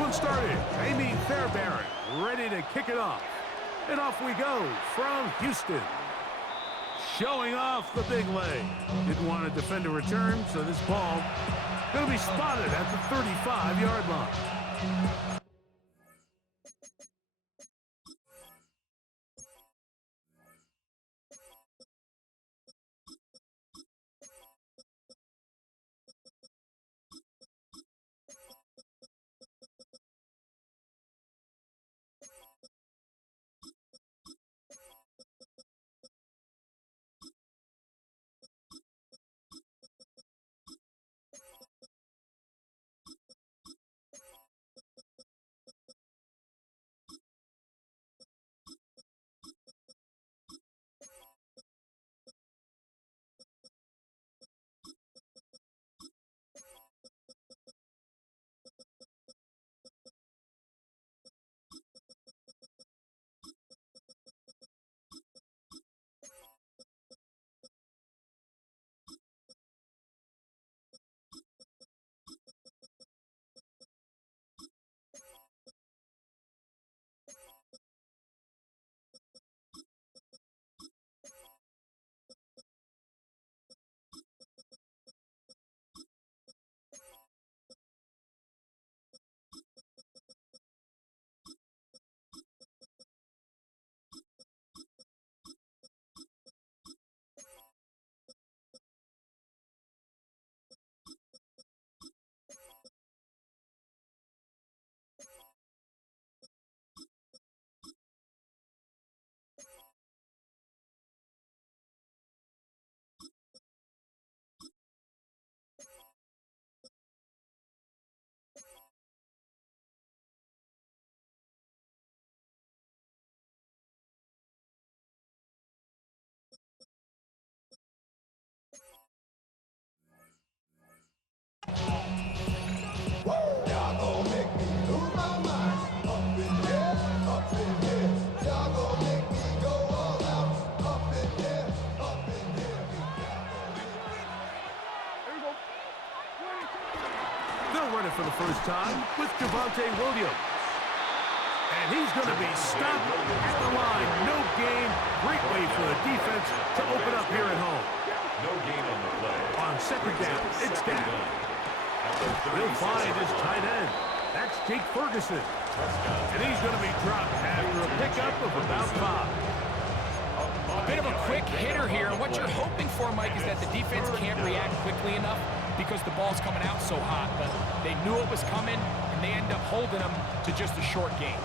one started. Amy Fairbairn ready to kick it off. And off we go from Houston. Showing off the big leg. Didn't want to defend a return, so this ball going to be spotted at the 35-yard line. For the first time with Javonte Williams. And he's going to be stopped at the line. No gain. Great way for the defense to open up here at home. No gain on the play. On second down, it's down. He'll find his tight end. That's Jake Ferguson. And he's going to be dropped after a pickup of about 5. A bit of a quick hitter here. What you're hoping for, Mike, is that the defense can't react quickly enough because the ball's coming out so hot. But they knew it was coming, and they end up holding them to just a short gain.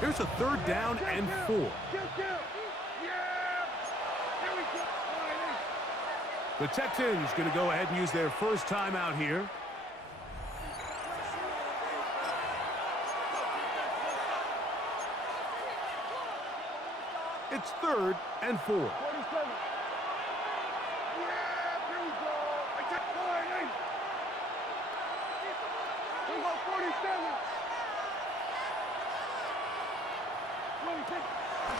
Here's a 3rd down and 4. The Texans going to go ahead and use their first timeout here. It's 3rd and 4.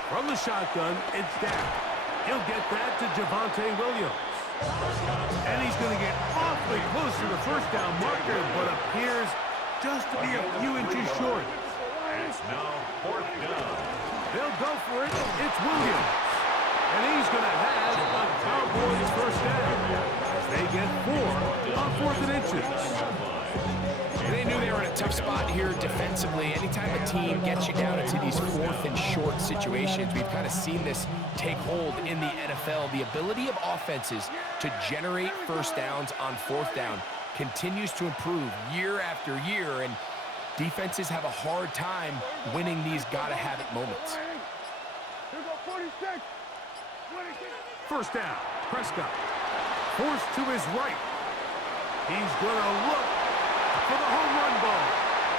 From the shotgun, it's down. He'll get that to Javonte Williams. And he's going to get awfully close to the first down marker, but appears just to be a few inches short. And it's now 4th down. They'll go for it. It's Williams. And he's going to have a Cowboys first down. They get 4 on 4th and inches. They knew they were in a tough spot here defensively. Anytime a team gets you down into these 4th and short situations, we've kind of seen this take hold in the NFL. The ability of offenses to generate first downs on 4th down continues to improve year after year, and defenses have a hard time winning these gotta-have-it moments. First down, Prescott. Forced to his right. He's going to look for the home run ball.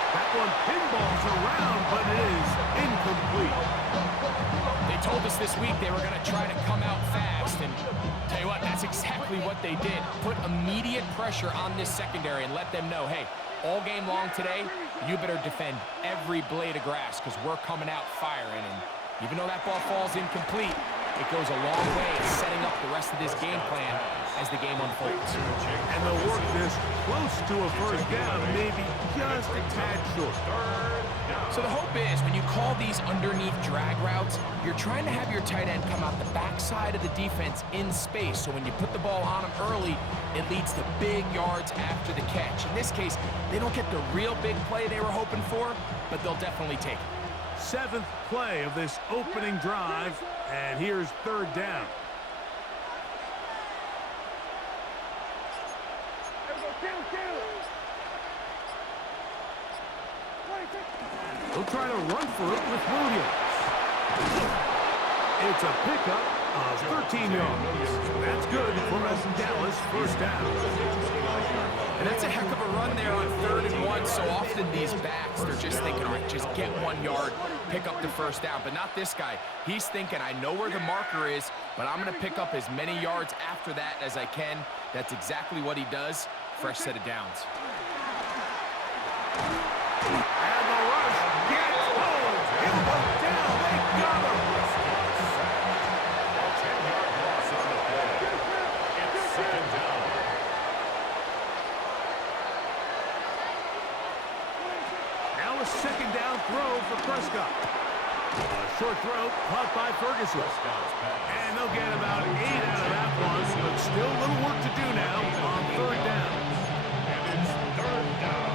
That one pinballs around, but it is incomplete. They told us this week they were going to try to come out fast, and tell you what, that's exactly what they did. Put immediate pressure on this secondary and let them know, hey, all game long today, you better defend every blade of grass because we're coming out firing. And even though that ball falls incomplete, it goes a long way in setting up the rest of this game plan as the game unfolds. And they'll work this close to a first down, maybe just just a tad short. So the hope is when you call these underneath drag routes, you're trying to have your tight end come out the backside of the defense in space. So when you put the ball on him early, it leads to big yards after the catch. In this case, they don't get the real big play they were hoping for, but they'll definitely take it. 7th play of this opening drive, and here's 3rd down. They'll try to run for it with Williams. It's a pickup of 13 yards. That's good for a Dallas 1st down. And that's a heck of a run there on 3rd and 1. So often these backs, they're just thinking, all right, just get 1 yard, pick up the 1st down. But not this guy. He's thinking, I know where the marker is, but I'm going to pick up as many yards after that as I can. That's exactly what he does. Fresh set of downs. And the rush gets home. He'll go down. They got him. 10-yard loss on the play. It's 2nd down. Now a 2nd down throw for Prescott. A short throw caught by Ferguson. And they'll get about 8 out of that one, but still a little work to do now on 3rd down. And it's 3rd down.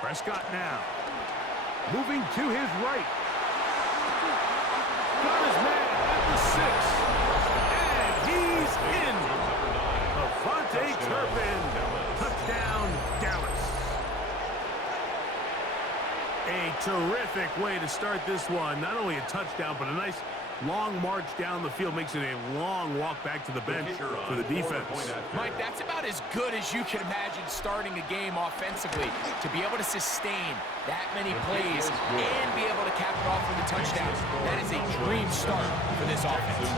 Prescott now. Moving to his right. Got his man at the 6. And he's in. Avante Turpin. Touchdown, Dallas. A terrific way to start this one. Not only a touchdown, but a nice long march down the field. Makes it a long walk back to the bench for the defense. Mike, that's about as good as you can imagine starting a game offensively. To be able to sustain that many plays and be able to cap it off with a touchdown, that is a dream start for this offense.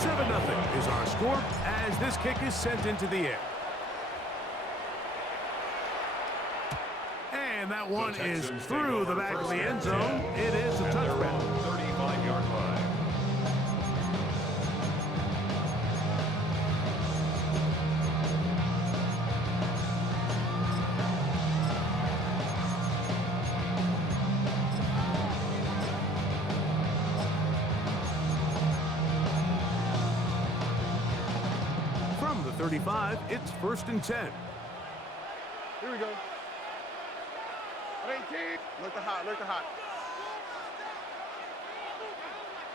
7-0 is our score as this kick is sent into the air. And that one is through the back of the end zone. It is a touchback. 35-yard line. From the 35, it's 1st and 10. Here we go. 18. Look the hot, look the hot.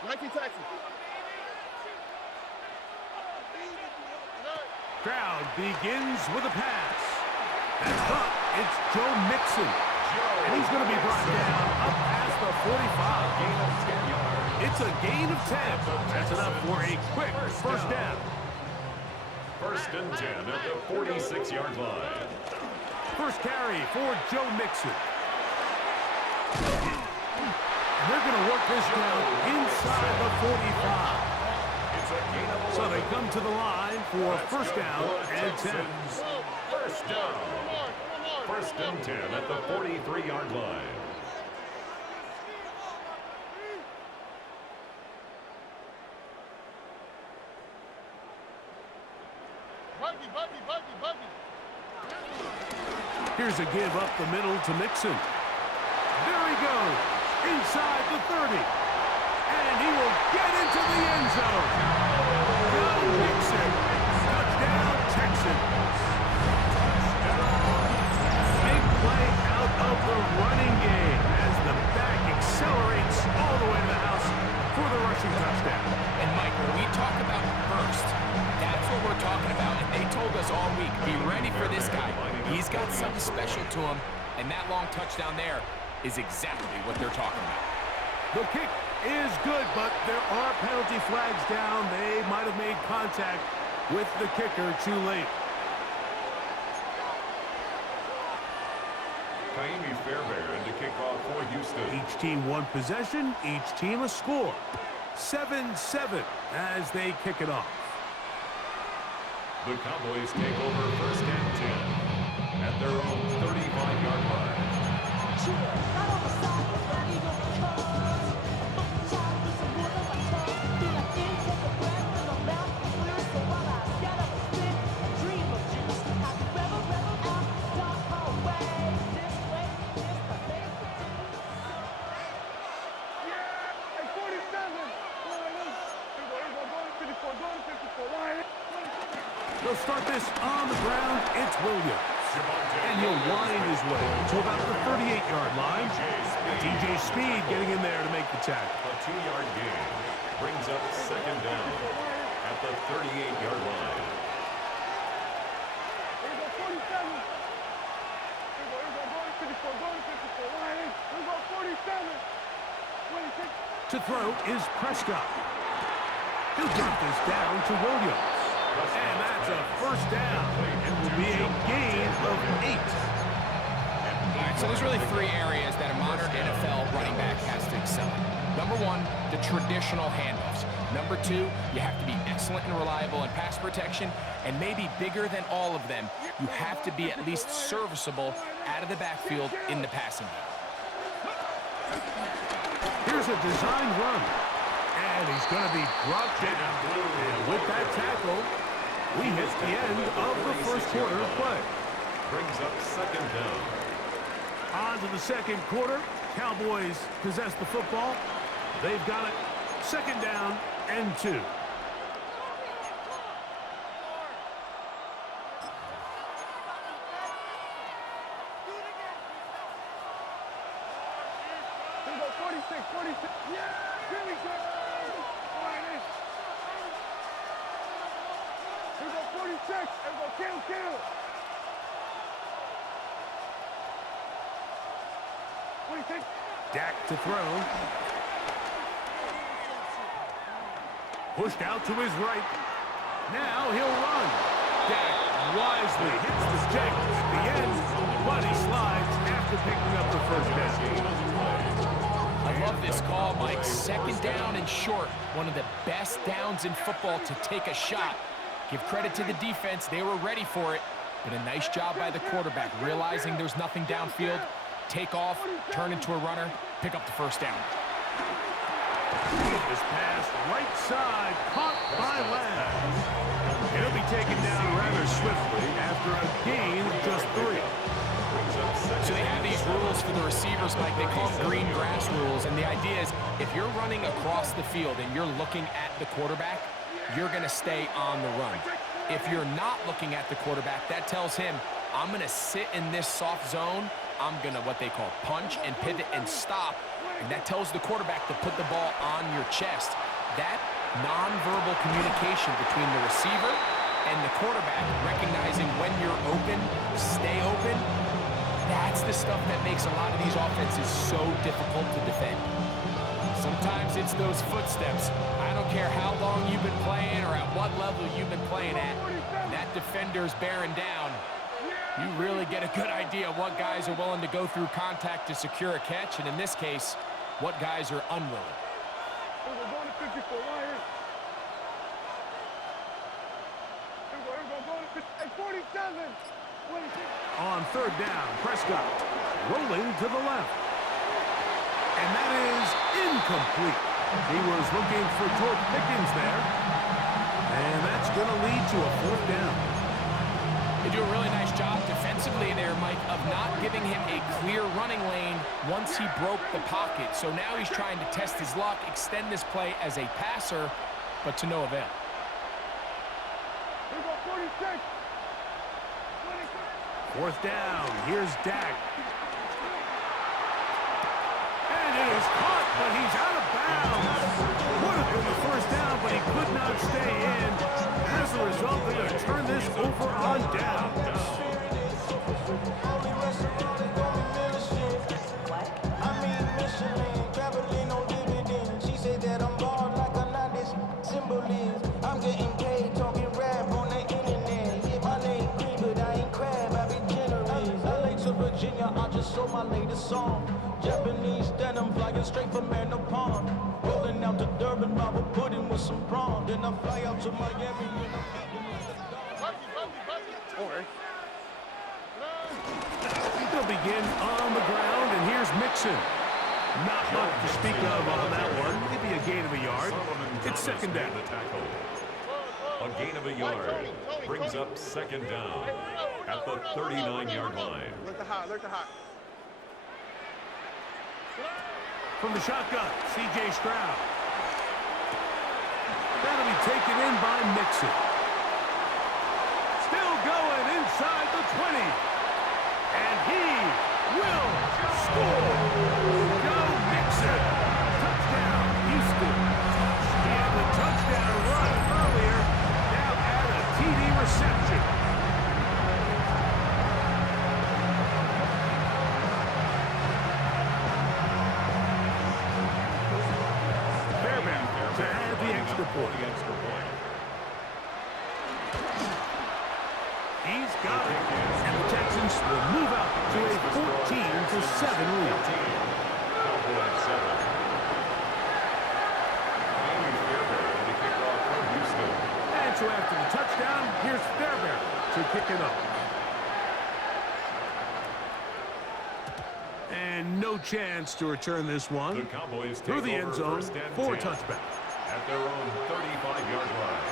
19 Texas. Crowd begins with a pass. And up, it's Joe Mixon. And he's going to be brought down up past the 45. Gain of 10 yards. It's a gain of 10. That's enough for a quick 1st down. 1st and 10 at the 46-yard line. First carry for Joe Mixon. And they're going to work this down inside the 45. It's a gain of 11. So they come to the line for 1st down and 10. 1st down. 1st and 10 at the 43-yard line. Here's a give up the middle to Mixon. There he goes, inside the 30. And he will get into the end zone. Joe Mixon, touchdown Texans. Big play out of the running game as the back accelerates all the way to the house for the rushing touchdown. And Mike, when we talk about burst, that's what we're talking about. And they told us all week, be ready for this guy. He's got something special to him, and that long touchdown there is exactly what they're talking about. The kick is good, but there are penalty flags down. They might have made contact with the kicker too late. Fairbairn to kick off for Houston. Each team one possession, each team a score. 7-7 as they kick it off. The Cowboys take over first and 10 at their own 35-yard line. They'll start this on the ground. It's Williams. And he'll wind his way to about the 38-yard line. DJ Speed getting in there to make the tackle. A 2-yard gain brings up second down at the 38-yard line. To throw is Prescott. He'll drop this down to Williams. And that's a first down. It will be a gain of 8. All right, so there's really 3 areas that a modern NFL running back has to excel in. Number 1, the traditional handoffs. Number 2, you have to be excellent and reliable in pass protection. And maybe bigger than all of them, you have to be at least serviceable out of the backfield in the passing game. Here's a design run. And he's going to be brought down. And with that tackle, we hit the end of the first quarter of play. Brings up second down. On to the second quarter. Cowboys possess the football. They've got it. Second down and 2. Dak to throw. Pushed out to his right. Now he'll run. Dak wisely hits the stick at the end, but he slides after picking up the first down. I love this call, Mike. Second down and short. One of the best downs in football to take a shot. Give credit to the defense. They were ready for it. But a nice job by the quarterback, realizing there's nothing downfield. Take off, turn into a runner, pick up the first down. This pass right side, caught by Lance. He'll be taken down rather swiftly after a gain of just 3. So they have these rules for the receivers, Mike. They call them green grass rules. And the idea is if you're running across the field and you're looking at the quarterback, you're going to stay on the run. If you're not looking at the quarterback, that tells him, I'm going to sit in this soft zone. I'm going to what they call punch and pivot and stop. And that tells the quarterback to put the ball on your chest. That nonverbal communication between the receiver and the quarterback, recognizing when you're open, stay open, that's the stuff that makes a lot of these offenses so difficult to defend. Sometimes it's those footsteps. I don't care how long you've been playing or at what level you've been playing at. And that defender's bearing down. You really get a good idea of what guys are willing to go through contact to secure a catch, and in this case, what guys are unwilling. On third down, Prescott rolling to the left. And that is incomplete. He was looking for George Pickens there. And that's going to lead to a fourth down. They do a really nice job defensively there, Mike, of not giving him a clear running lane once he broke the pocket. So now he's trying to test his luck, extend this play as a passer, but to no avail. Fourth down. Here's Dak. And it is caught, but he's out of bounds. Would have been the first down, but he could not stay in. As a result, they're going to turn this over on down. I'm getting paid, talking rap on the internet. Yeah, my name green, but I ain't crab, I be generous. LA to Virginia, I just sold my my latest song. Japanese denim flying straight from Manapon. Rolling out to Durban, Baba pudding with some prawn. Then I fly out to Miami. They'll begin on the ground, and here's Mixon. Not much to speak of on that one. Maybe a gain of a yard. It's second down. The tackle. A gain of a yard brings up second down at the 39-yard line. Look the hot, look the hot. From the shotgun, C.J. Stroud. That'll be taken in by Mixon. Still going inside the 20. And he will score. Joe Mixon. Touchdown, Houston. He had the touchdown run earlier. Now add a TD reception. Fairbairn to add the extra point. He's got it. And the Texans will move out to a 14-7 lead. Cowboys 7. Fairbairn to kick off from Houston. And so after the touchdown, here's Fairbairn to kick it up. And no chance to return this The one Cowboys through the take end over zone first and for a 10 touchback. at their own 35-yard line.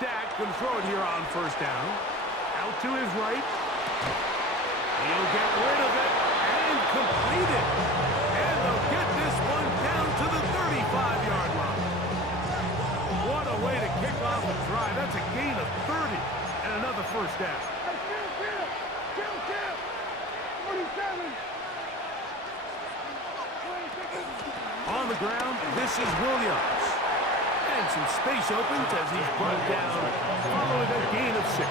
Dak can throw it here on first down. Out to his right. He'll get rid of it and complete it. And they'll get this one down to the 35-yard line. What a way to kick off a drive. That's a gain of 30 and another first down. On the ground, this is Williams. And some space opens as he's brought down following a gain of 6.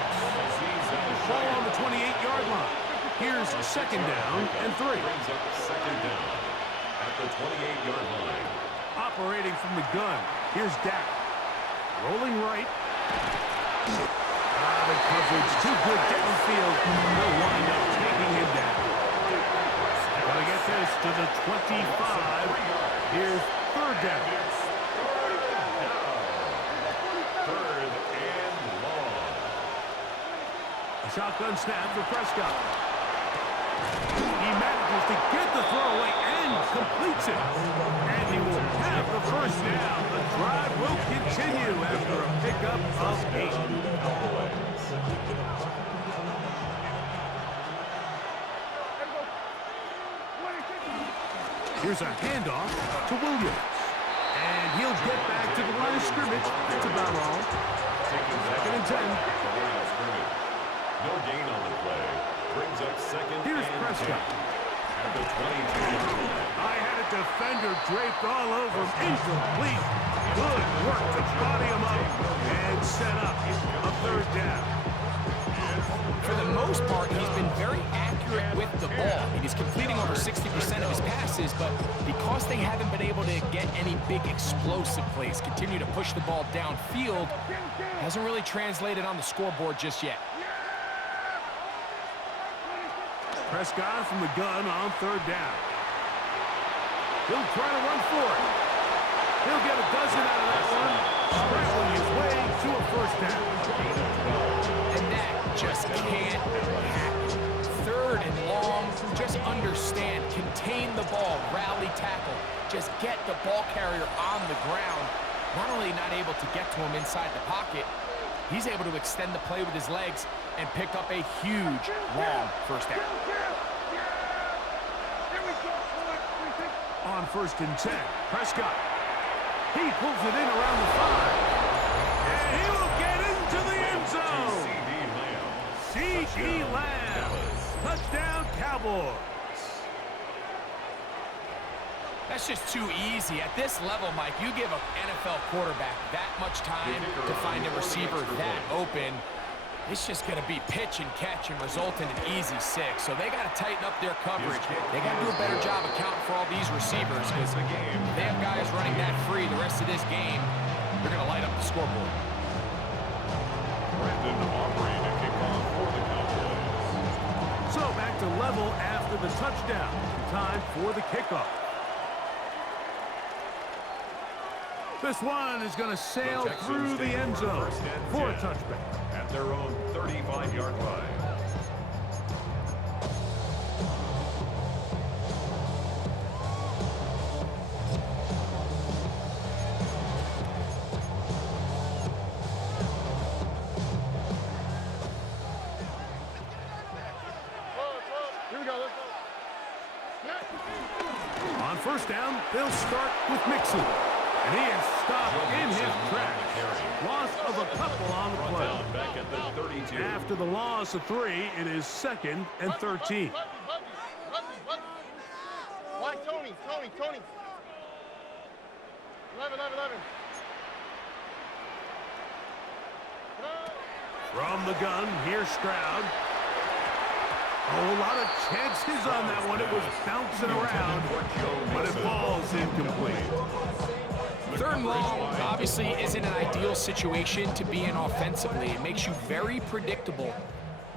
Ball on the 28-yard line. Here's second down and 3. Brings up second down at the 28-yard line. Operating from the gun. Here's Dak. Rolling right. The coverage too good downfield. They'll wind up taking him down. Gonna get this to the 25. Here's third down. Third and long. A shotgun snap for Prescott. He manages to get the throw away and completes it. And he will have the first down. The drive will continue after a pickup of 8. Here's a handoff to Williams. And he'll get back to the line of scrimmage. That's about all. Second and 10. No gain on the play. Brings up second. Here's and Prescott. 10 at the 22-yard line. I had a defender draped all over him. Incomplete. Good work to body him up and set up a third down. For the most part, he's been very accurate with the ball. He's completing over 60% of his passes, but because they haven't been able to get any big explosive plays, continue to push the ball downfield, hasn't really translated on the scoreboard just yet. Prescott from the gun on third down. He'll try to run for it. He'll get a dozen out of that one, scrambling his way to a first down. And that just can't happen. Third and long, just understand, contain the ball, rally tackle, just get the ball carrier on the ground. Not only not able to get to him inside the pocket, he's able to extend the play with his legs and pick up a huge, long first down. On first and 10, Prescott. He pulls it in around the 5. And he will get into the end zone. C.D. Lamb. Touchdown, Cowboys. That's just too easy. At this level, Mike, you give an NFL quarterback that much time to find a receiver that open, It's just going to be pitch and catch and result in an easy 6. So they got to tighten up their coverage. They got to do a better job accounting for all these receivers because they have guys running that free the rest of this game. They're going to light up the scoreboard. Brandon Aubrey to kick off for the Cowboys. So back to level after the touchdown. Time for the kickoff. This one is going to sail through the end zone for a touchback. At their own 35-yard line. Here we go, let's go. On first down, they'll start with Mixon. And he is stopped in his tracks. Loss of a couple on the play. Back at the 32. After the loss of 3, it is 2nd and 13. Why, Tony? 11. From the gun, here's Stroud. Oh, a lot of chances on that one. It was bouncing around, but it falls incomplete. 3rd and long obviously isn't an ideal situation to be in offensively. It makes you very predictable,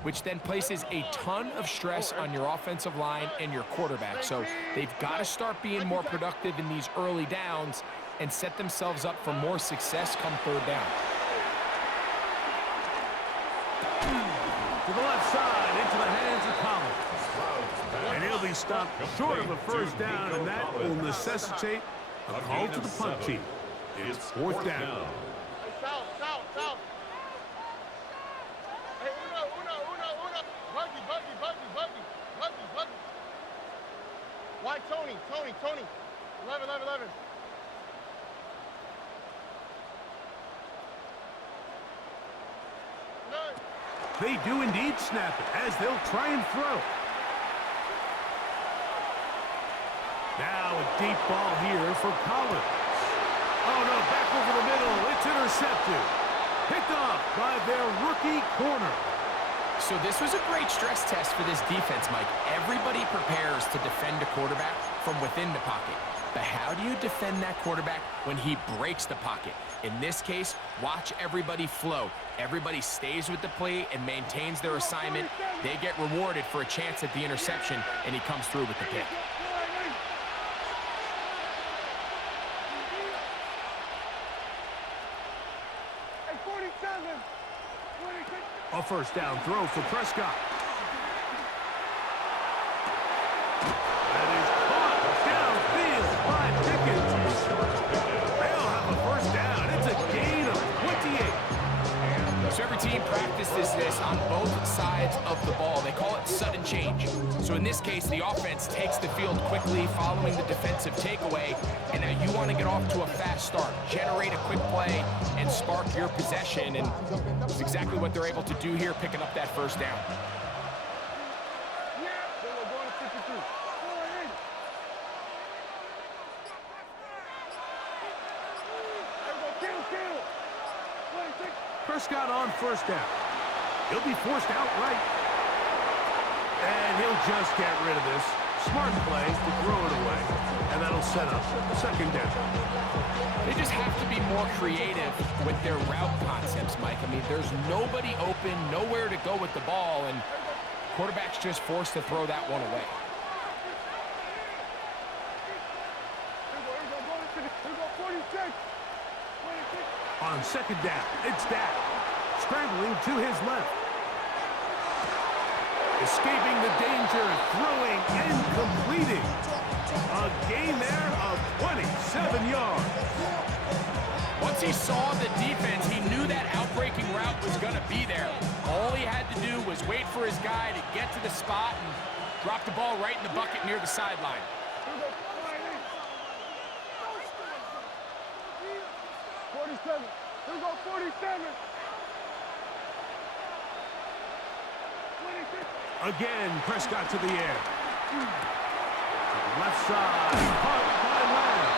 which then places a ton of stress on your offensive line and your quarterback. So they've got to start being more productive in these early downs and set themselves up for more success come 3rd down. To the left side, into the hands of Collins. And he'll be stopped short of a first down, and that will necessitate a call to the punt team. It's 4th down. Hey, South. Hey, Uno. Buggy. Why, Tony? 11. They do indeed snap it as they'll try and throw. Now a deep ball here for Collins. Oh, no, back over the middle. It's intercepted. Picked off by their rookie corner. So this was a great stress test for this defense, Mike. Everybody prepares to defend a quarterback from within the pocket. But how do you defend that quarterback when he breaks the pocket? In this case, watch everybody flow. Everybody stays with the play and maintains their assignment. They get rewarded for a chance at the interception, and he comes through with the pick. A first down throw for Prescott. That is caught downfield by Pickens. They'll have a first down. It's a gain of 28. So every team practices this on both sides of the ball. They call it sudden change. So in this case, the offense takes the field quickly following the defensive takeaway, and now you want to get off to a fast start, generate a quick play, and spark your possession, and it's exactly what they're able to do here, picking up that first down. Prescott on first down. He'll be forced outright. And he'll just get rid of this. Smart play to throw it away. And that'll set up 2nd down. They just have to be more creative with their route concepts, Mike. I mean, there's nobody open, nowhere to go with the ball, and quarterback's just forced to throw that one away. On 2nd down, it's Dak. Scrambling to his left. Escaping the danger, throwing and completing. A gain there of 27 yards. Once he saw the defense, he knew that outbreaking route was going to be there. All he had to do was wait for his guy to get to the spot and drop the ball right in the bucket near the sideline. 47. Here we go, 47. Again, Prescott to the air. To the left side, caught by Lamb.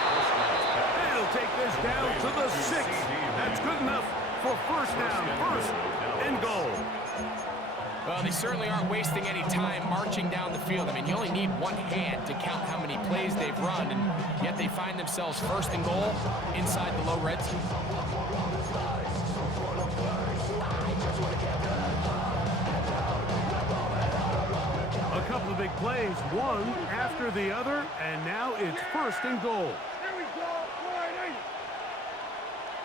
And he'll take this down to the 6. That's good enough for first down, 1st and goal. Well, they certainly aren't wasting any time marching down the field. I mean, you only need one hand to count how many plays they've run, and yet they find themselves first and goal inside the low red zone. A couple of big plays, one after the other, and now it's first and goal. Here we go, 480.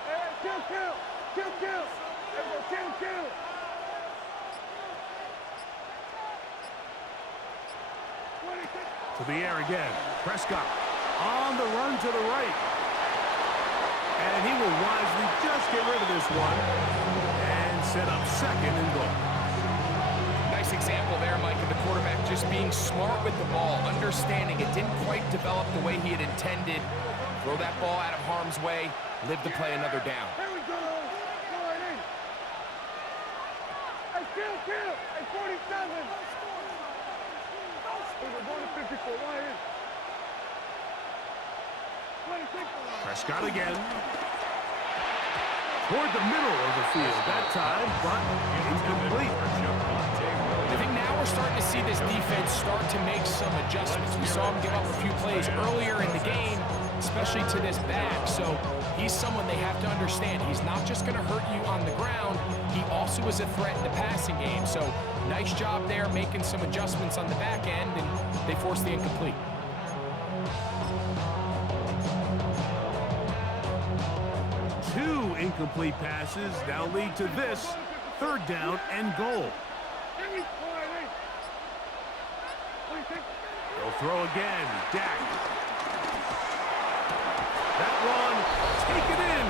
Hey, kill. There we go, kill. To the air again. Prescott on the run to the right. And he will wisely just get rid of this one and set up second and goal. Nice example there, Mike, of the quarterback just being smart with the ball, understanding it didn't quite develop the way he had intended. Throw that ball out of harm's way, live to play another down. Here we go, 480. Hey, kill. Hey, 47. We're going to 54. Why is 26. Prescott again. Toward the middle of the field that time, but incomplete. I think now we're starting to see this defense start to make some adjustments. We saw him give up a few plays earlier in the game, especially to this back. So he's someone they have to understand. He's not just going to hurt you on the ground. He also is a threat in the passing game. So nice job there making some adjustments on the back end, and they force the incomplete. Two incomplete passes now lead to this third down and goal. They'll throw again. Dak. That one, take it in.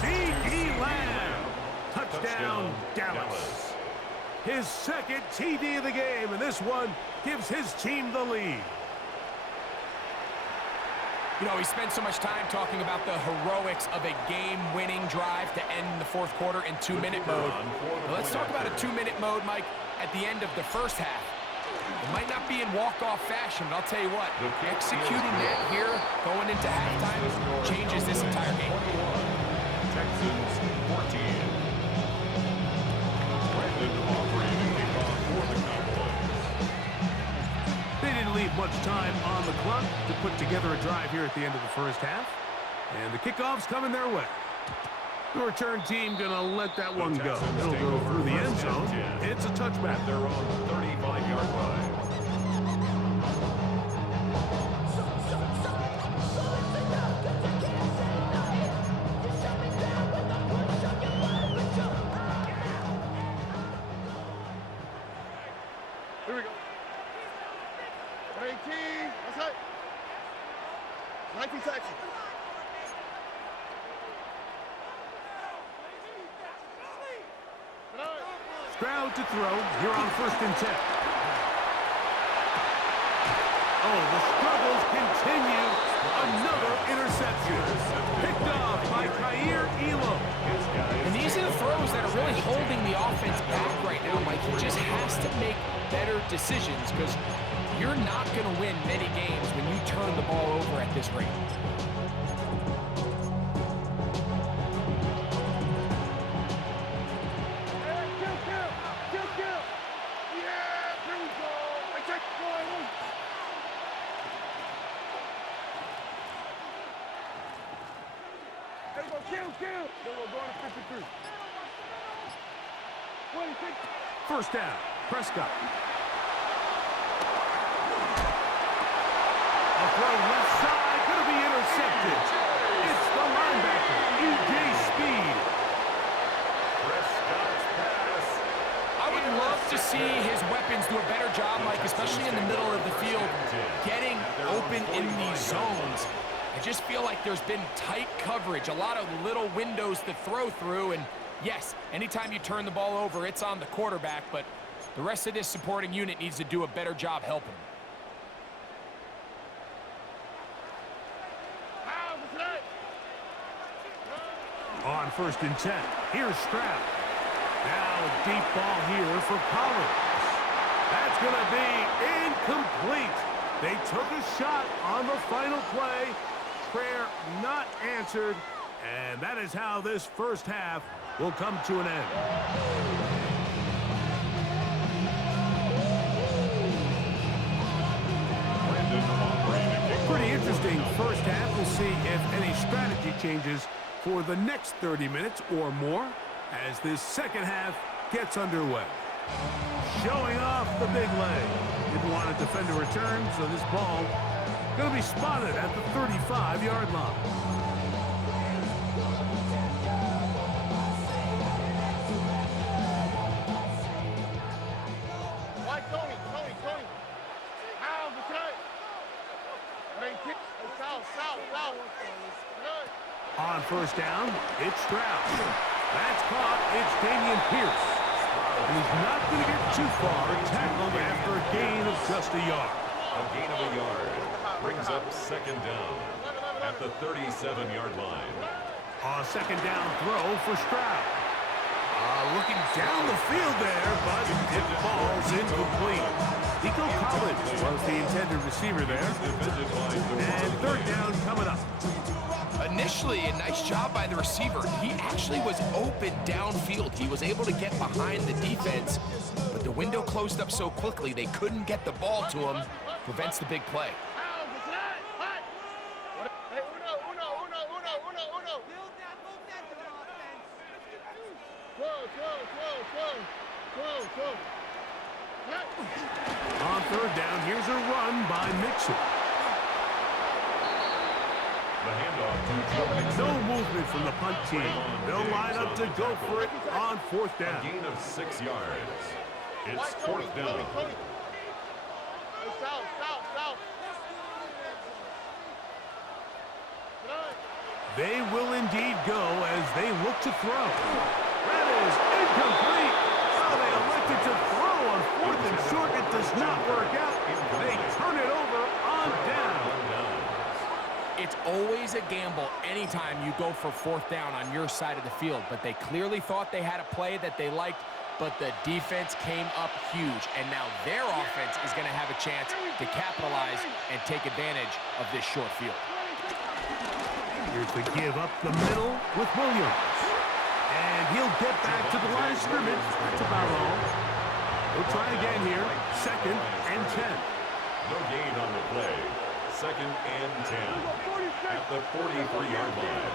C.D. Lamb. Touchdown, Dallas. His second TD of the game, and this one gives his team the lead. You know, he spent so much time talking about the heroics of a game-winning drive to end the fourth quarter in 2-minute mode. Well, let's talk about a 2-minute mode, Mike, at the end of the first half. It might not be in walk-off fashion, but I'll tell you what, executing that here, going into halftime, changes this entire game. Texans 14. Brandon Aubrey to kick off for the Cowboys. They didn't leave much time on the clock to put together a drive here at the end of the first half. And the kickoff's coming their way. The return team going to let that one go. It'll go through the end zone. It's a touchback. Their own 35-yard line. Here we go. 18. That's it. 19 seconds. Stroud to throw here on 1st and 10. Oh, the struggles continue. Another interception. Picked off by Kaiir Elam. And these are the throws that are really holding the offense back right now, Mike. He just has to make better decisions because you're not going to win many games when you turn the ball over at this rate. First down, Prescott. A throw left side, going to be intercepted. It's the linebacker, E.J. Speed. Prescott's pass. I would love to see his weapons do a better job, Mike, especially in the middle of the field, getting open in these zones. I just feel like there's been tight coverage, a lot of little windows to throw through, and yes, anytime you turn the ball over, it's on the quarterback, but the rest of this supporting unit needs to do a better job helping. On 1st and 10, here's Stroud. Now a deep ball here for Collins. That's going to be incomplete. They took a shot on the final play. Prayer not answered. And that is how this first half will come to an end. Pretty interesting first half. We'll see if any strategy changes for the next 30 minutes or more as this second half gets underway. Showing off the big leg. Didn't want to defend a return, so this ball going to be spotted at the 35-yard line. On first down, it's Stroud. That's caught. It's Dameon Pierce. And he's not going to get too far. Tackled after a gain of just a yard. A gain of a yard brings up second down at the 37-yard line. A second down throw for Stroud. Looking down the field there, but it falls incomplete. Nico Collins was the intended receiver there. And third down coming up. Initially, a nice job by the receiver. He actually was open downfield. He was able to get behind the defense, but the window closed up so quickly they couldn't get the ball to him. Prevents the big play. On third down, here's a run by Mixon. The handoff to Joe Mixon. No movement from the punt team. They'll line up to go for it on fourth A down. gain of 6 yards. It's fourth down. They will indeed go as they look to throw. That is incomplete. Oh, they elected to throw on fourth and short. It does not work out. They turn it over on down. It's always a gamble anytime you go for fourth down on your side of the field, but they clearly thought they had a play that they liked, but the defense came up huge, and now their offense is going to have a chance to capitalize and take advantage of this short field. Here's the give up the middle with Williams. And he'll get back to the line of scrimmage. That's about all. We'll try again here. Second and 10. No gain on the play. Second and 10 at the 43-yard line.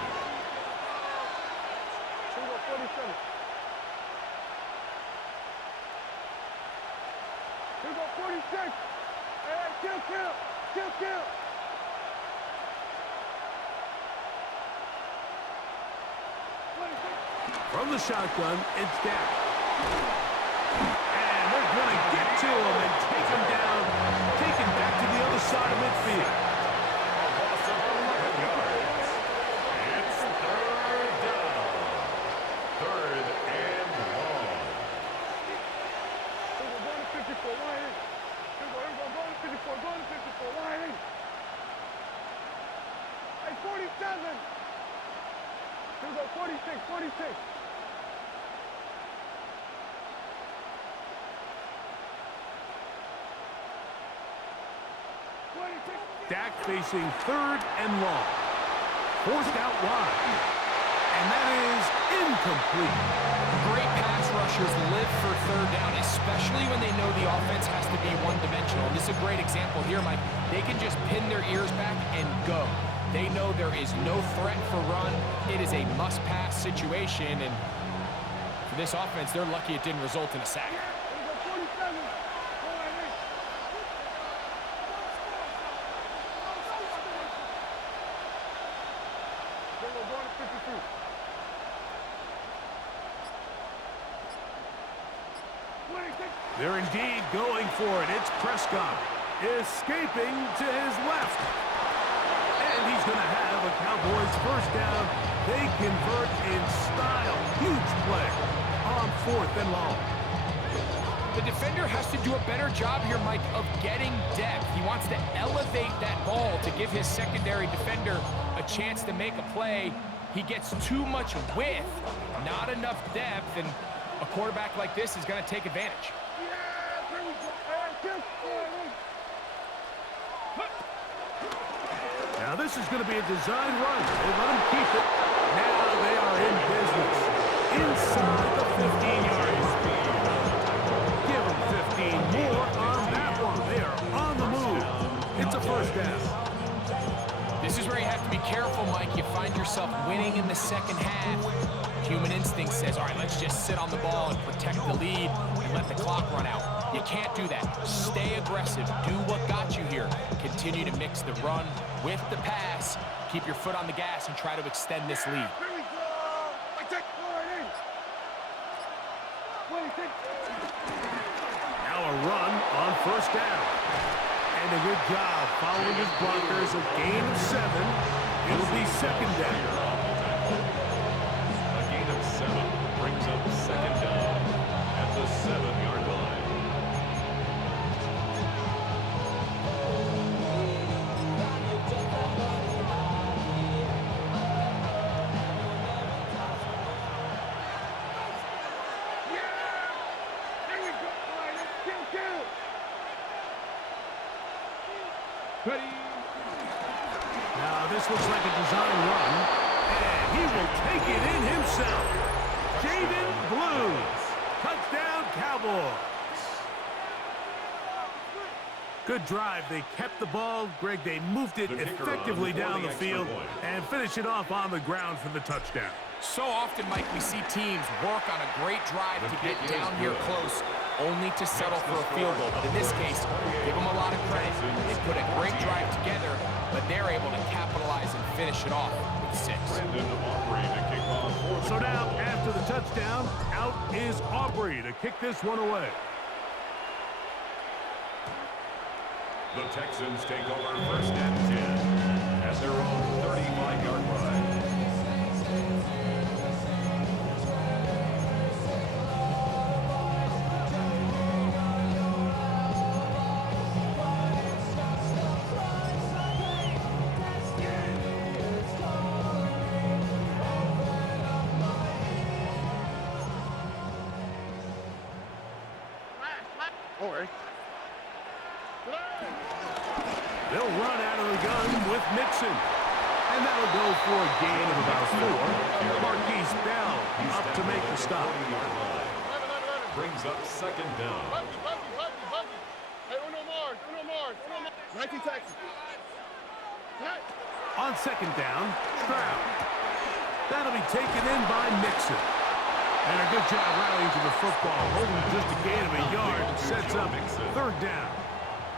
Here we go, 46. Hey, kill. From the shotgun, it's down. And they're going to get to him and take him down. Take him back to the other side of midfield. A loss of 11 yards. It's third down. Third and long. Here we go, going to 54, line in. Here we go, going to 54, line in. Hey, 47. Here we go, 46. Dak facing third and long. Forced out wide. And that is incomplete. Great pass rushers live for third down, especially when they know the offense has to be one-dimensional. This is a great example here, Mike. They can just pin their ears back and go. They know there is no threat for run. It is a must-pass situation, and for this offense, they're lucky it didn't result in a sack. They're indeed going for it. It's Prescott escaping to his left. And he's going to have a Cowboys first down. They convert in style. Huge play on fourth and long. The defender has to do a better job here, Mike, of getting depth. He wants to elevate that ball to give his secondary defender a chance to make a play. He gets too much width, not enough depth, and a quarterback like this is going to take advantage. Now this is going to be a design run. They let him keep it. Now they are in business. Inside the 15-yard line. Give them 15 more on that one. They are on the move. It's a winning in the second half, human instinct says, all right, let's just sit on the ball and protect the lead and let the clock run out. You can't do that. Stay aggressive. Do what got you here. Continue to mix the run with the pass. Keep your foot on the gas and try to extend this lead. Now a run on first down. And a good job following his blockers. A gain of 7. It'll be second down. A gain of 7 brings up second down at the 7-yard line. Now this looks like a design run, and he will take it in himself. Jaden Blues. Touchdown, Cowboys. Good drive. They kept the ball. Greg, they moved it effectively down the field and finish it off on the ground for the touchdown. So often, Mike, we see teams work on a great drive to get down here close, only to settle for a field goal. But in this case, give them a lot of credit. They put a great drive together, but they're able to capitalize and finish it off with 6. So now, after the touchdown, out is Aubrey to kick this one away. The Texans take over first and 10 at their own 35-yard line. They'll run out of the gun with Mixon. And that'll go for a gain of about 4. Marquise Bell up to make the stop. Brings up second down. On second down, Stroud. That'll be taken in by Mixon. And a good job rallying to the football, holding just a gain of a yard and sets up third down.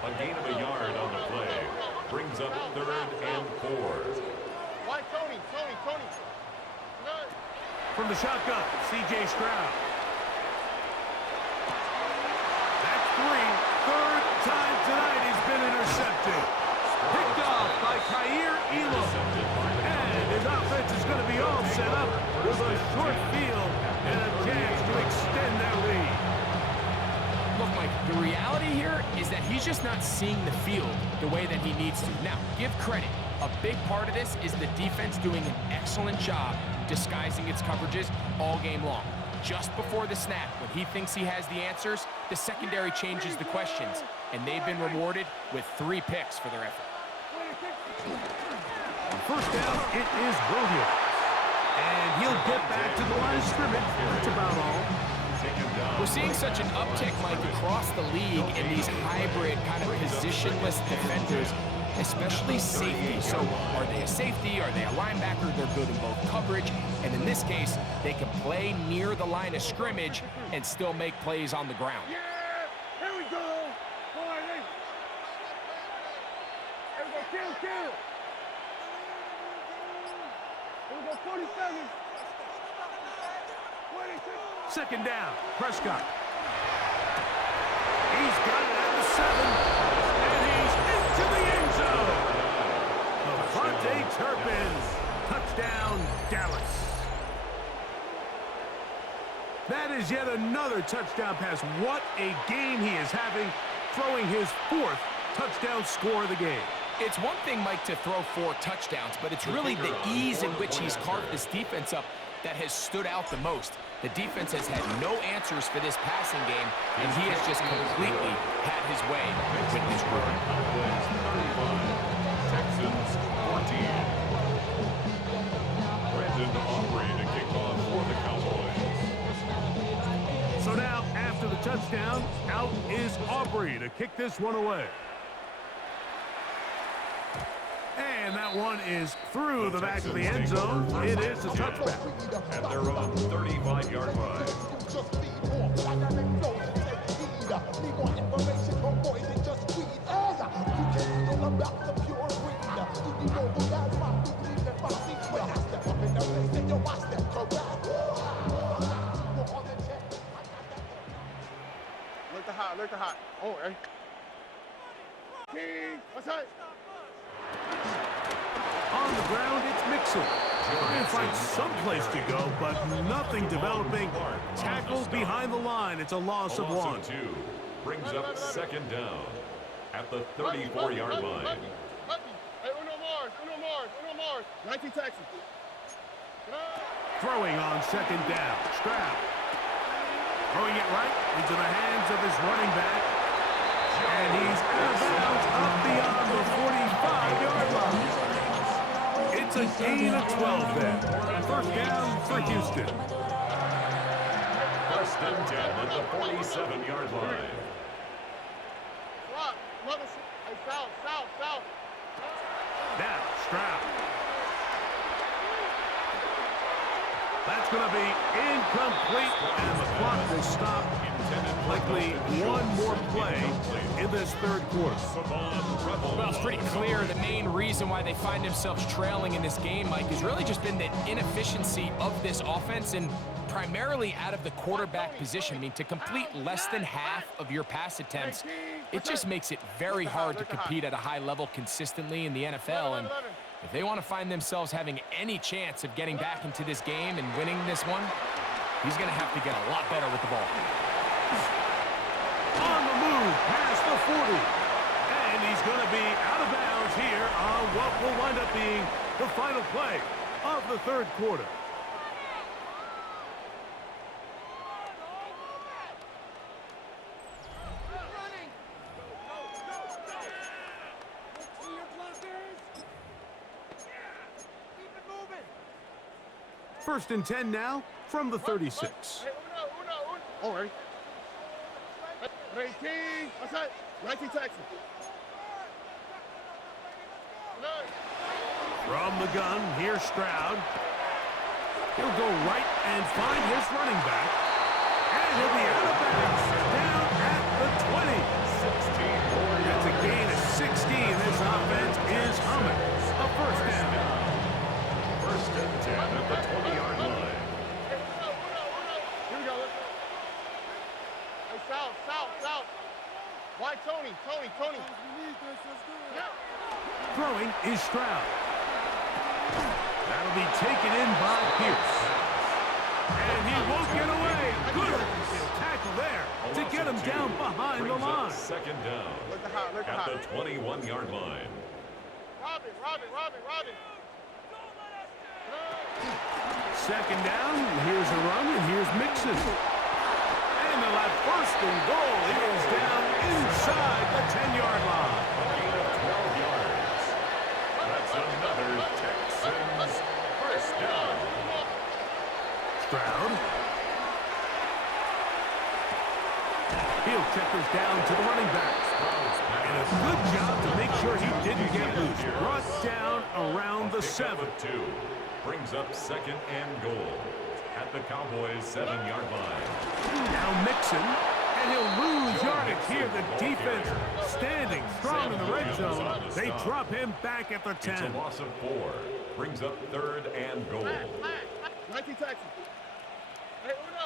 A gain of a yard on the play brings up third and 4. Why, Tony? From the shotgun, C.J. Stroud. That's 3. Third time tonight he's been intercepted. Picked off by Kaiir Elam. And his offense is going to be all set up with a short field and a chance to extend their lead. Look, Mike, the reality here is that he's just not seeing the field the way that he needs to. Now, give credit. A big part of this is the defense doing an excellent job disguising its coverages all game long. Just before the snap, when he thinks he has the answers, the secondary changes the questions, and they've been rewarded with 3 picks for their effort. On first down, it is Williams. And he'll get back to the line of scrimmage. That's about all. We're seeing such an uptick, Mike, across the league in these hybrid kind of positionless defenders, especially safety. So are they a safety? Are they a linebacker? They're good in both coverage. And in this case, they can play near the line of scrimmage and still make plays on the ground. Yeah! Here we go! All right, hey. Here we go, kill! Here we go, 40 seconds. 26. Second down, Prescott. He's got it at the 7. And he's into the end zone. Devontae Turpin. Touchdown, Dallas. That is yet another touchdown pass. What a game he is having, throwing his 4th touchdown score of the game. It's one thing, Mike, to throw 4 touchdowns, but it's really the ease in which he's carved this defense up that has stood out the most. The defense has had no answers for this passing game, and he has just completely had his way with his group. Texans 14. Brandon Aubrey to kick off for the Cowboys. So now, after the touchdown, out is Aubrey to kick this one away. And that That one is through the back of the end zone. It is a touchback. At their own 35-yard line. Look the hot. Oh, hey. King, what's that? On the ground, it's Mixon. Trying to find some place to go, but nothing developing. Tackled behind the line. It's a loss of one. Two. Brings up second down at the 34-yard line. Hey, Uno Mars. 19 Texas. Throwing on second down. Stroud. Throwing it right into the hands of his running back. And he's out of bounds up beyond the 45-yard line. It's a gain of 12 then. First down for Houston. First and 10 at the 47-yard line. Hey, south. Now, Stroud. That's going to be incomplete, and the clock will stop. Likely one more play in this third quarter. Well, it's pretty clear the main reason why they find themselves trailing in this game, Mike, has really just been the inefficiency of this offense and primarily out of the quarterback position. I mean, to complete less than half of your pass attempts, it just makes it very hard to compete at a high level consistently in the NFL. And if they want to find themselves having any chance of getting back into this game and winning this one, he's going to have to get a lot better with the ball. On the move past the 40. And he's going to be out of bounds here on what will wind up being the final play of the third quarter. First and 10 now from the 36. Hey, Uno. Oh, hey. 18, what's that? 19 Texas. From the gun, here's Stroud. He'll go right and find his running back. And he'll be out of bounds down at the 20. 16. That's a gain of 16. This offense is humming. A first down. First and 10 at the 20-yard line. Here we go. Hey, south. Why, Tony? Throwing is Stroud. That'll be taken in by Pierce. And he won't get away. Good tackle there to get him down behind the line. Second down Look the at the 21-yard line. Robin. Second down, here's a run, and here's Mixon. And they'll have first and goal. He is down inside the 10-yard line. Gain of 12 yards. That's another Texans first down. Stroud. He'll check this down to the running back. And a good job to make sure he didn't get loose. Brought down around the 7. Brings up second and goal at the Cowboys' 7-yard line. Now Mixon, and he'll lose yardage here. The defense standing strong in the red zone. They drop him back at the 10. It's a loss of 4. Brings up third and goal. 19 Texas. Hey, Uno.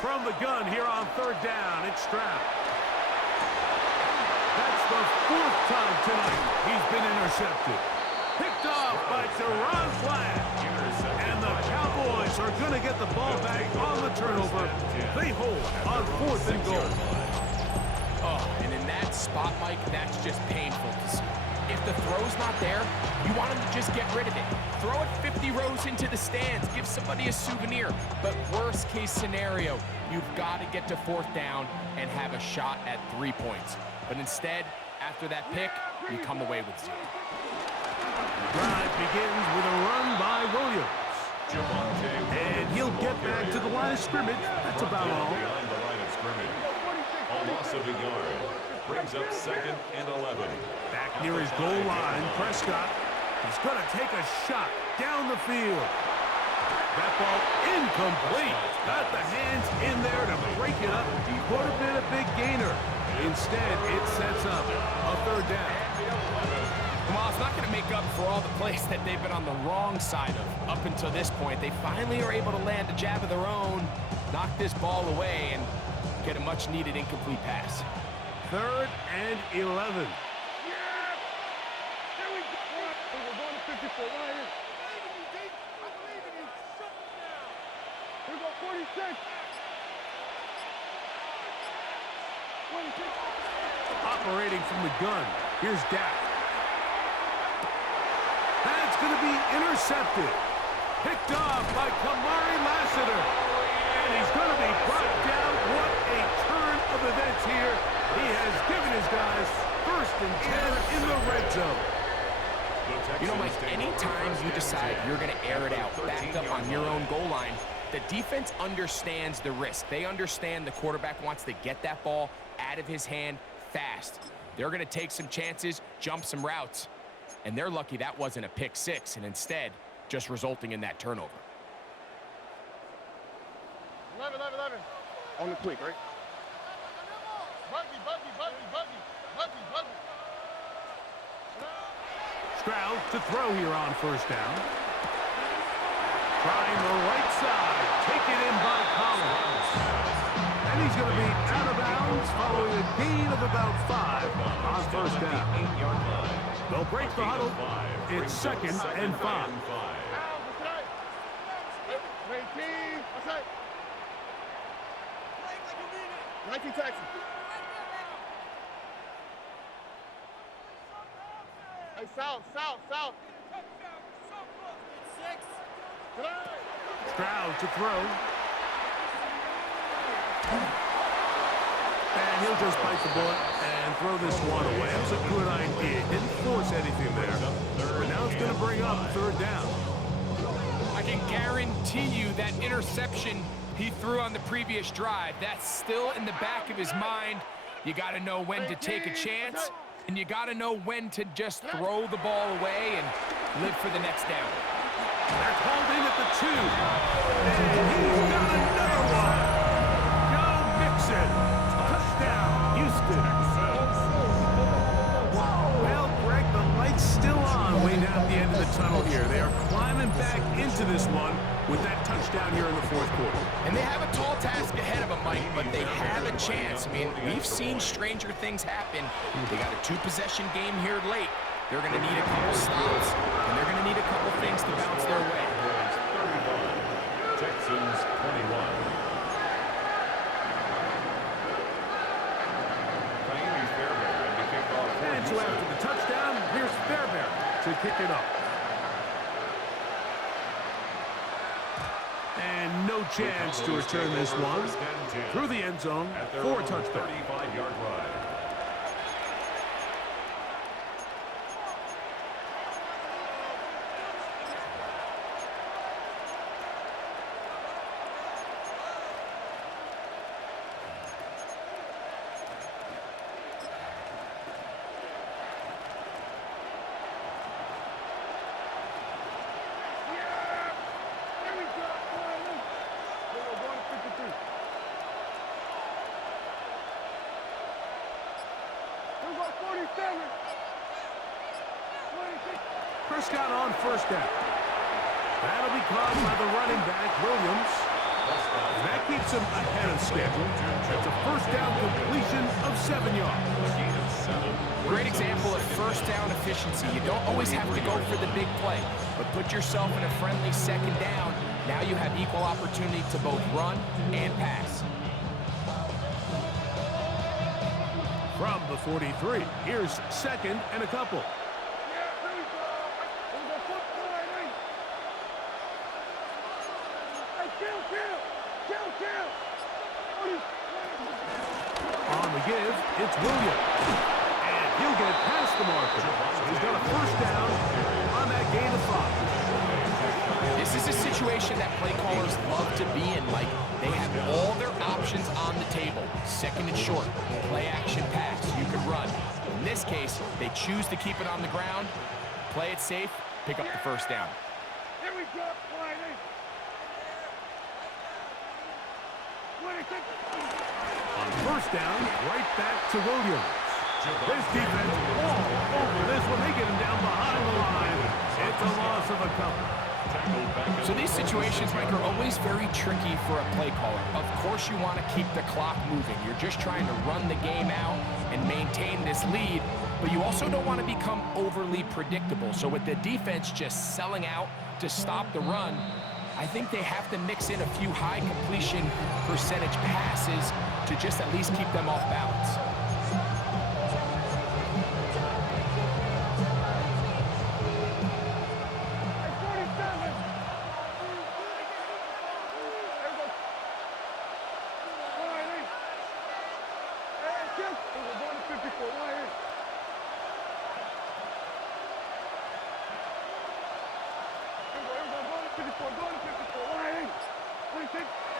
From the gun here on third down, it's Stroud. That's the 4th time tonight he's been intercepted. Picked off by Teron Flash. And the Cowboys are going to get the ball back on the turnover. They hold on 4th and goal. Oh, and in that spot, Mike, that's just painful to see. If the throw's not there, you want him to just get rid of it. Throw it 50 rows into the stands. Give somebody a souvenir. But worst case scenario, you've got to get to 4th down and have a shot at 3 points. But instead, after that pick, you come away with 0. The drive begins with a run by Williams. And he'll get back to the line of scrimmage. That's about all. Behind the line of scrimmage. A loss of a yard. Brings up 2nd and 11. Back near his goal line, Prescott is going to take a shot down the field. That ball incomplete. Got the hands in there to break it up. Could have been a big gainer. Instead, it sets up a 3rd down. Well, it's not going to make up for all the plays that they've been on the wrong side of up until this point. They finally are able to land a jab of their own, knock this ball away, and get a much-needed incomplete pass. 3rd and 11. We're going to 54 right here. Here we go, 46. 26. Operating from the gun. Here's Dak. That's going to be intercepted. Picked off by Kamari Lassiter. And he's going to be brought down. What a turn of events here. He has given his guys 1st and 10 in the red zone. You know, Mike, anytime you decide you're going to air it out, back up on your own goal line, the defense understands the risk. They understand the quarterback wants to get that ball out of his hand fast. They're going to take some chances, jump some routes, and they're lucky that wasn't a pick 6, and instead just resulting in that turnover. 11. On the quick, right? Buggy. Stroud to throw here on 1st down. Trying the right side. Taken in by Collins. And he's going to be out of bounds following a gain of about 5 on 1st down. They'll break the huddle. It's 2nd and 5. 19 taxi. Hey, south. Stroud to throw. And he'll just bite the bullet and throw this one away. That's a good idea. Didn't force anything there. But now it's going to bring up 3rd down. I can guarantee you that interception he threw on the previous drive, that's still in the back of his mind. You got to know when to take a chance, and you got to know when to just throw the ball away and live for the next down. They're holding at the 2. And he's got another one. Joe Mixon. Touchdown, Houston. Well, Greg, the light's still on way down at the end of the tunnel here. They are climbing back into this one with that touchdown here in the 4th quarter. And they have a tall task ahead of them, Mike, but they have a chance. I mean, we've seen stranger things happen. They got a 2-possession game here late. They're going to need a couple stops, and they're going to need a couple things to bounce their way. Texans 21. And so after the touchdown, here's Fairbairn to kick it up. And no chance to return this one through the end zone for a touchdown. 35-yard run. Prescott on 1st down. That'll be caught by the running back, Williams. And that keeps him ahead of schedule. That's a 1st down completion of 7 yards. Great example of 1st down efficiency. You don't always have to go for the big play, but put yourself in a friendly 2nd down. Now you have equal opportunity to both run and pass. From the 43, here's 2nd and a couple. On the give, it's Williams. And he'll get past the marker. So he's got a 1st down on that gain of 5. This is a situation situation that play callers love to be in, Mike. They have all their options on the table. Second and short, play action pass, you can run. In this case, they choose to keep it on the ground, play it safe, pick up the first down. Here we go, sliding. On first down, right back to Williams. This defense all over this when they get him down behind the line. It's a loss of a couple. So these situations, Mike, are always very tricky for a play caller. Of course you want to keep the clock moving. You're just trying to run the game out and maintain this lead, but you also don't want to become overly predictable. So with the defense just selling out to stop the run, I think they have to mix in a few high completion percentage passes to just at least keep them off balance.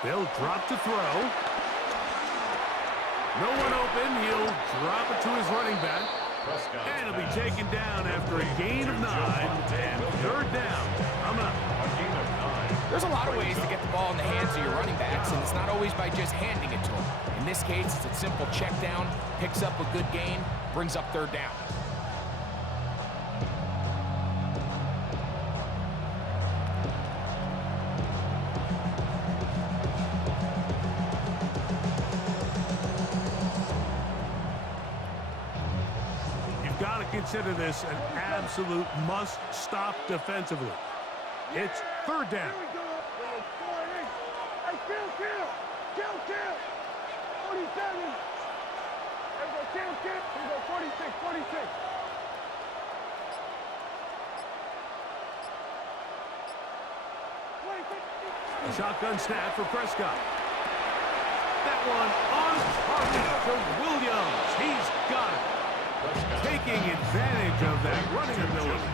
They'll drop to throw. No one open. He'll drop it to his running back. And he'll be taken down after a gain of 9 and third down. Coming up. There's a lot of ways to get the ball in the hands of your running backs, and it's not always by just handing it to them. In this case, it's a simple check down, picks up a good gain, brings up third down. Consider this an absolute must-stop defensively. It's third down. Here we go. Hey, kill. 47. There we go, kill. Here we go, 46. A shotgun snap for Prescott. That one on target to Williams. He's got it. Taking advantage of that running ability.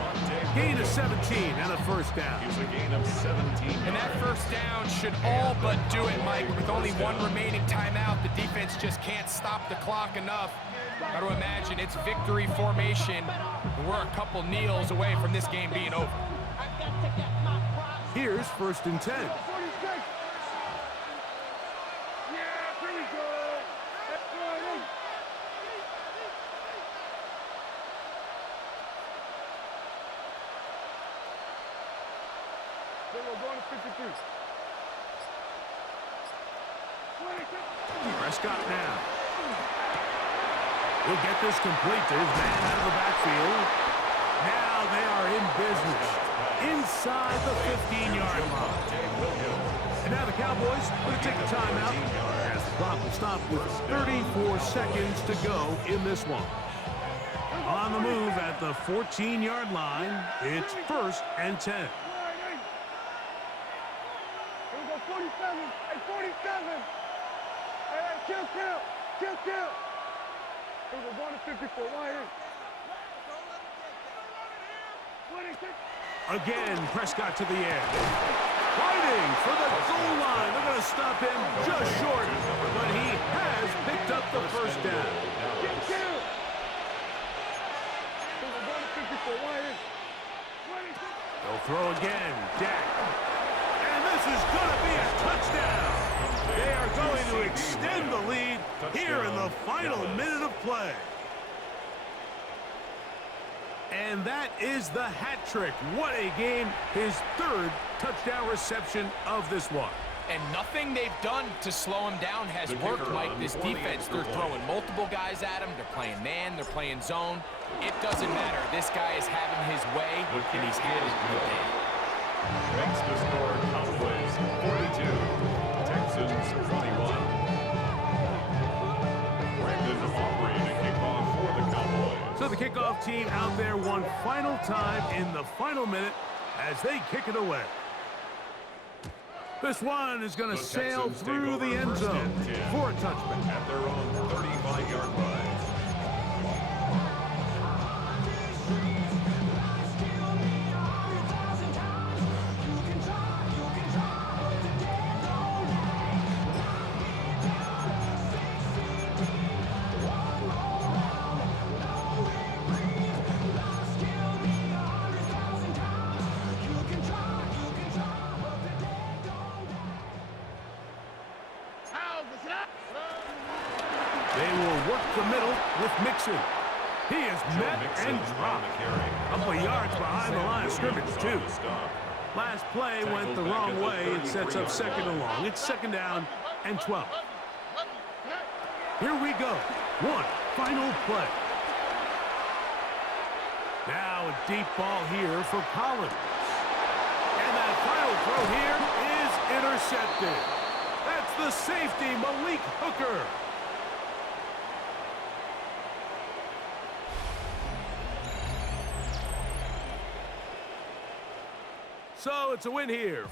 Gain of 17 and a first down. Here's a gain of 17. And that first down should all but do it, Mike. With only one remaining timeout, the defense just can't stop the clock enough. Got to imagine it's victory formation. We're a couple kneels away from this game being over. Here's first and 10. Yeah, here we go. That's right. We're going to 53. Prescott now. He'll get this complete to his man out of the backfield. Now they are in business inside the 15-yard line. And now the Cowboys will take a timeout as the clock will stop with 34 seconds to go in this one. On the move at the 14-yard line, it's first and 10. 47. Hey, 47. Hey, kill. Hey, we're going to 54. Why here? Again, Prescott to the end. Fighting for the goal line. They're going to stop him just short, but he has picked up the first down. Kill. Hey, we're going to 54. Why here? They'll throw again. Dak. This is going to be a touchdown. They are going to extend the lead here in the final minute of play. And that is the hat trick. What a game. His third touchdown reception of this one. And nothing they've done to slow him down has worked, Mike. This defense, they're throwing multiple guys at him. They're playing man. They're playing zone. It doesn't matter. This guy is having his way, and he's had his good day. Makes the score Cowboys 42, Texans 21. Brandon Aubrey to kick off for the Cowboys. So the kickoff team out there one final time in the final minute as they kick it away. This one is going to sail through the end zone for a touchback. At their own 35-yard line. work the middle with Mixon. He is met and dropped. A couple of yards behind the line of scrimmage, too. Last play went the wrong way. It sets up second and long. It's second down and 12. Here we go. One final play. Now a deep ball here for Collins. And that final throw here is intercepted. That's the safety, Malik Hooker. So it's a win here.